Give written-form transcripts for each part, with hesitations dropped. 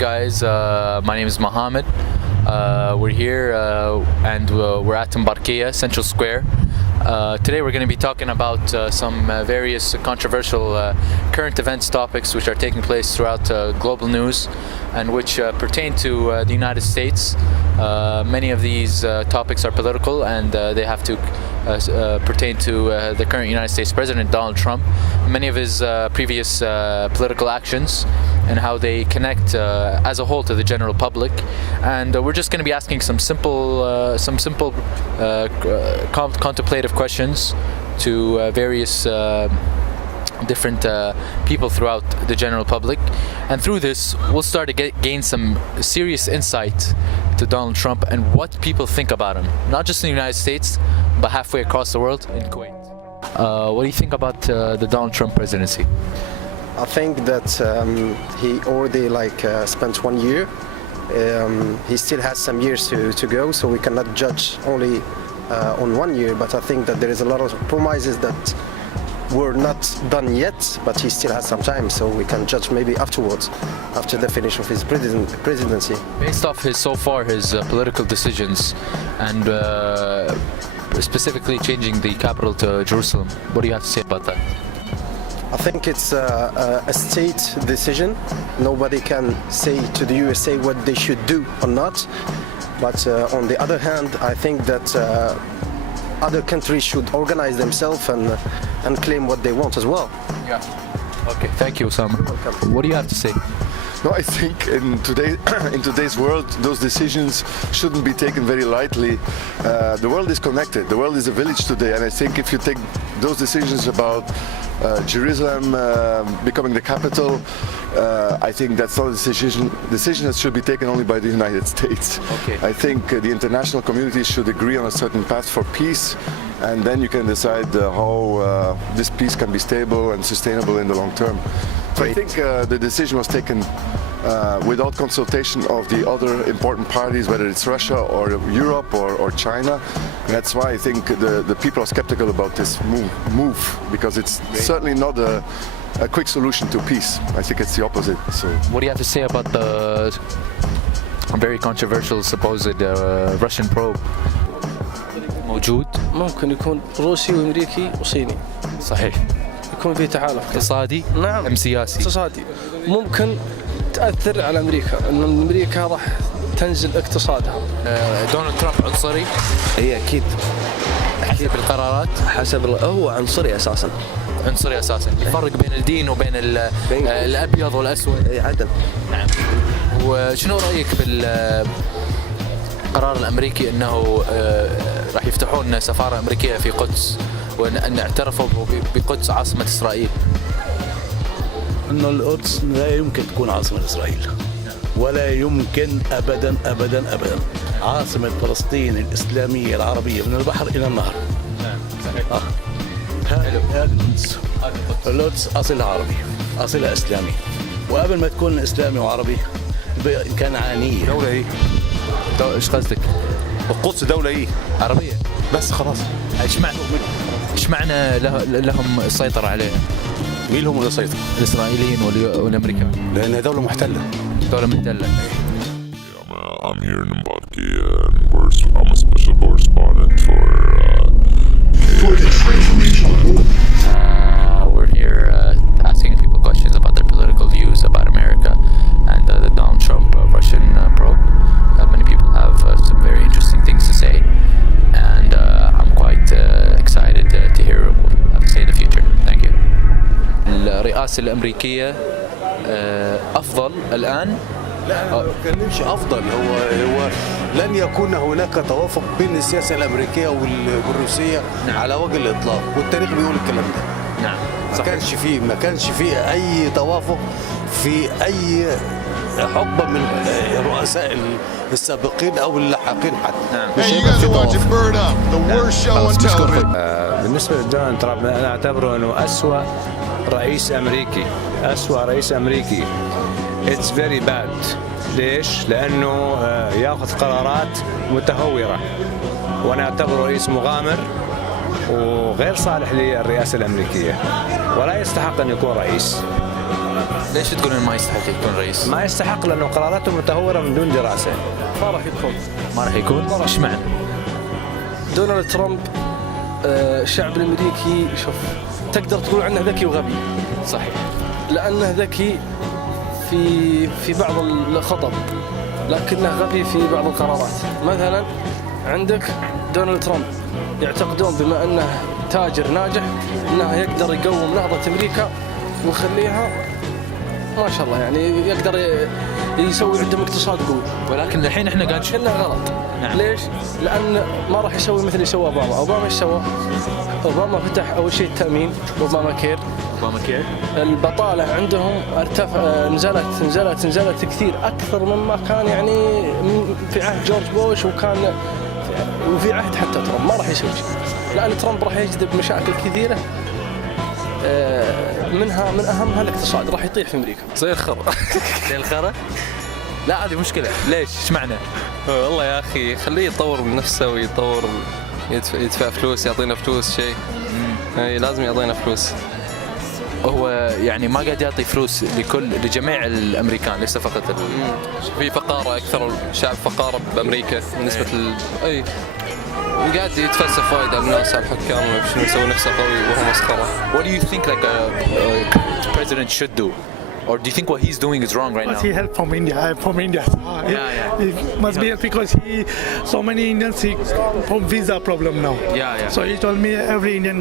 guys, my name is Mohammed. We're here and we're at Mbarkiya, Central Square. Today we're going to be talking about some various controversial current events topics which are taking place throughout global news and which pertain to the United States. Many of these topics are political and they have to pertain to the current United States President Donald Trump, many of his previous political actions and how they connect as a whole to the general public. And we're just going to be asking some simple contemplative questions to various different people throughout the general public, and through this we'll start to gain some serious insight to Donald Trump and what people think about him, not just in the United States but halfway across the world in Kuwait. What do you think about the Donald Trump presidency? I think that he already spent 1 year. He still has some years to go, so we cannot judge only on 1 year, but I think that there is a lot of promises that were not done yet, but he still has some time, so we can judge maybe afterwards, after the finish of his presidency. Based off his political decisions and specifically changing the capital to Jerusalem, what do you have to say about that? I think it's a state decision. Nobody can say to the USA what they should do or not, but on the other hand, I think that other countries should organize themselves and claim what they want as well. Yeah. Okay. Thank you, Osama. Welcome. What do you have to say? No, I think in today's world, those decisions shouldn't be taken very lightly. The world is connected. The world is a village today, and I think if you take those decisions about Jerusalem becoming the capital, I think that's not a decision that should be taken only by the United States. Okay. I think the international community should agree on a certain path for peace, and then you can decide how this peace can be stable and sustainable in the long term. So I think the decision was taken without consultation of the other important parties, whether it's Russia or Europe or China. And that's why I think the people are skeptical about this move because it's certainly not a quick solution to peace. I think it's the opposite. So, what do you have to say about the very controversial supposed Russian probe? موجود؟ ممكن يكون روسي وامريكي وصيني. صحيح. يكون في تحالف اقتصادي نعم أم سياسي؟ اقتصادي. ممكن تأثر على أمريكا، إن أمريكا راح تنزل اقتصادها. دونالد ترامب عنصري؟ هي أكيد حسب القرارات؟ هو عنصري أساساً. عنصري أساساً. يفرق بين الدين وبين الأبيض والأسود. أي عدل. نعم. وشنو رأيك بالقرار الأمريكي أنه راح يفتحون سفارة أمريكية في قدس وأن اعترفوا بقدس عاصمة إسرائيل؟ إنه القدس لا يمكن تكون عاصمة إسرائيل، ولا يمكن أبداً أبداً أبداً. عاصمة فلسطين الإسلامية العربية من البحر إلى النهر. نعم صحيح. هذا القدس. القدس أصلها عربي، أصلها إسلامي، وقبل ما تكون إسلامي وعربي كنعانية. دولة إيه؟ إيش قصدك؟ القدس دولة إيه؟ عربية. بس خلاص. إيش معنى لهم السيطرة عليها؟ مين هم اللي يسيطر؟ الإسرائيليين والأمريكان. لأنها دولة محتلة. دولة محتلة. I'm here in Mbarkiya and I'm a special correspondent for we're here asking people questions about their political views about America and the Donald Trump Russian probe. Many people have some very interesting things to say, and I'm quite excited to hear what people have to say in the future. Thank you. الرئاسة الأمريكية أفضل الآن؟ لا ما بتكلمش افضل. هو لن يكون هناك توافق بين السياسه الامريكيه والروسيه على وجه الاطلاق، والتاريخ بيقول الكلام ده. نعم. ما كانش فيه اي توافق في اي حقبه من الرؤساء السابقين او اللاحقين حتى. نعم. مش هيبقى في توافق. بالنسبة لدونالد ترامب أنا أعتبره أنه أسوأ رئيس أمريكي. It's very bad. ليش؟ لأنه يأخذ قرارات متهورة، وأنا أعتبره رئيس مغامر وغير صالح للرئاسة الأمريكية، ولا يستحق أن يكون رئيس. ليش تقول انه ما يستحق يكون رئيس؟ ما يستحق لأنه قراراته متهورة من دون دراسة. ما راح يكون. ما راح يكون؟ ايش معنى؟ دونالد ترامب الشعب الامريكي شوف تقدر تقول عنه ذكي وغبي. صحيح. لانه ذكي في بعض الخطط لكنه غبي في بعض القرارات. مثلا عندك دونالد ترامب يعتقدون بما انه تاجر ناجح انه يقدر يقوم نهضة امريكا ويخليها ما شاء الله يعني يقدر يسوي عندهم اقتصاد قوي. ولكن الحين احنا قاعد نشوف كله غلط. نعم. ليش؟ لأن ما راح يسوي مثل اللي سوى أوباما. أوباما ايش سوى؟ أوباما فتح أول شيء التأمين أوباما كير. البطالة عندهم نزلت كثير أكثر مما كان يعني في عهد جورج بوش وفي عهد حتى ترامب. ما راح يسوي شيء لأن ترامب راح يجذب مشاكل كثيرة منها من أهمها الاقتصاد راح يطيح في أمريكا. زي الخرا. زي الخرا؟ لا هذه مشكلة. ليش؟ ايش معنى؟ والله يا اخي خليه يطور من نفسه ويطور يدفع فلوس يعطينا فلوس شيء. لازم يعطينا فلوس. هو يعني ما قاعد يعطي فلوس لجميع الامريكان ليس فقط في فقارة اكثر الشعب فقارة بامريكا بالنسبة اي قاعد يتفلسف وايد على الناس على الحكام شنو يسوي نفسه قوي وهو مسخرة. What do you think like a president should do? Or do you think what he's doing is wrong right now? He helped from India. I'm from India. It must be because so many Indians from visa problem now. So he told me every Indian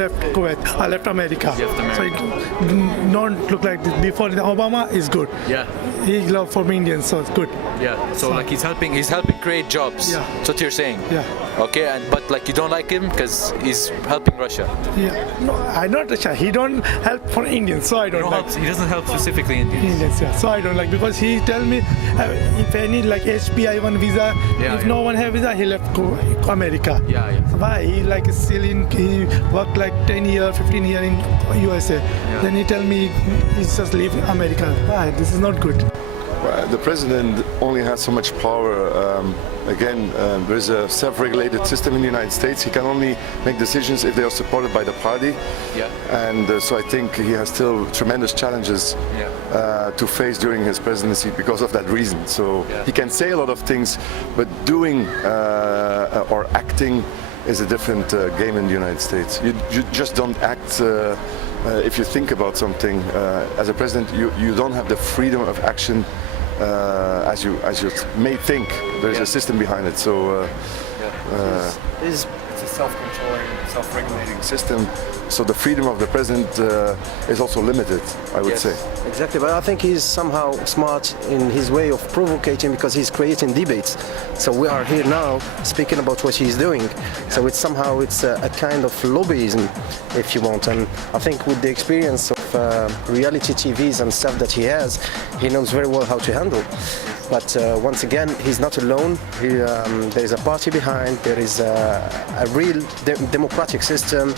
left Kuwait, left America. So it don't look like this. Before Obama is good. He love from Indians, so it's good. So like he's helping create jobs. That's what you're saying. Okay, but like you don't like him because he's helping Russia. No, I not Russia. He don't help for Indians, so I don't like. He doesn't help specifically Indians, so I don't like because he tell me if I need like HPI1 visa, if no one have visa, he left America. Why? He like still he worked like 10 years, 15 years in USA. Then he tell me he's just leave America. Why? This is not good. The president only has so much power. There is a self-regulated system in the United States. He can only make decisions if they are supported by the party. And so I think he has still tremendous challenges to face during his presidency because of that reason. So he can say a lot of things, but doing or acting is a different game in the United States. You just don't act if you think about something. As a president, you don't have the freedom of action as you may think. There is a system behind it. So it's a self-controlling, self-regulating system. So the freedom of the president is also limited, I would say. Exactly, but I think he's somehow smart in his way of provocating because he's creating debates. So we are here now speaking about what he's doing. So it's a kind of lobbyism, if you want. And I think with the experience of reality TVs and stuff that he has, he knows very well how to handle. But once again, he's not alone. There is a party behind. There is a real democratic system.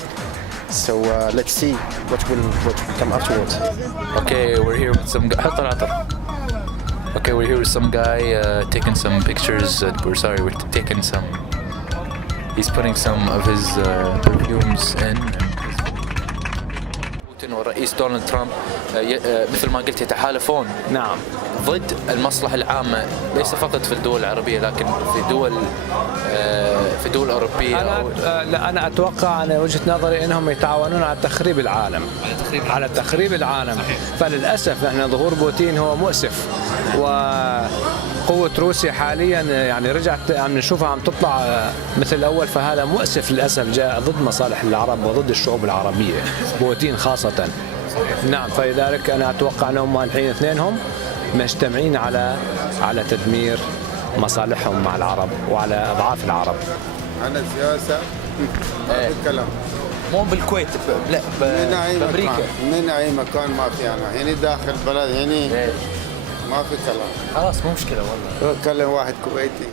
So let's see what will come afterwards. Okay, we're here with some guy. Okay, we're here with some guy taking some pictures. We're taking some. He's putting some of his perfumes in. بوتين والرئيس دونالد ترامب مثل ما قلت يتحالفون. نعم. ضد المصلحة العامة ليس فقط في الدول العربية لكن في دول أوروبية. أنا أتوقع أنا وجهة نظري أنهم يتعاونون على تخريب العالم. على تخريب العالم. فللأسف نحن ظهور بوتين هو مؤسف وقوة روسيا حاليا يعني رجعت عم نشوفها عم تطلع مثل الأول فهذا مؤسف للأسف جاء ضد مصالح العرب وضد الشعوب العربية بوتين خاصة. نعم فلذلك أنا أتوقع أنهم الحين اثنينهم مجتمعين على تدمير مصالحهم مع العرب وعلى أضعاف العرب. أنا سياسة ما في كلام. مو بالكويت لا بأمريكا. من أي مكان ما في أنا هنا داخل بلد هنا ما في كلام. خلاص مو مشكلة والله. أتكلم واحد كويتي.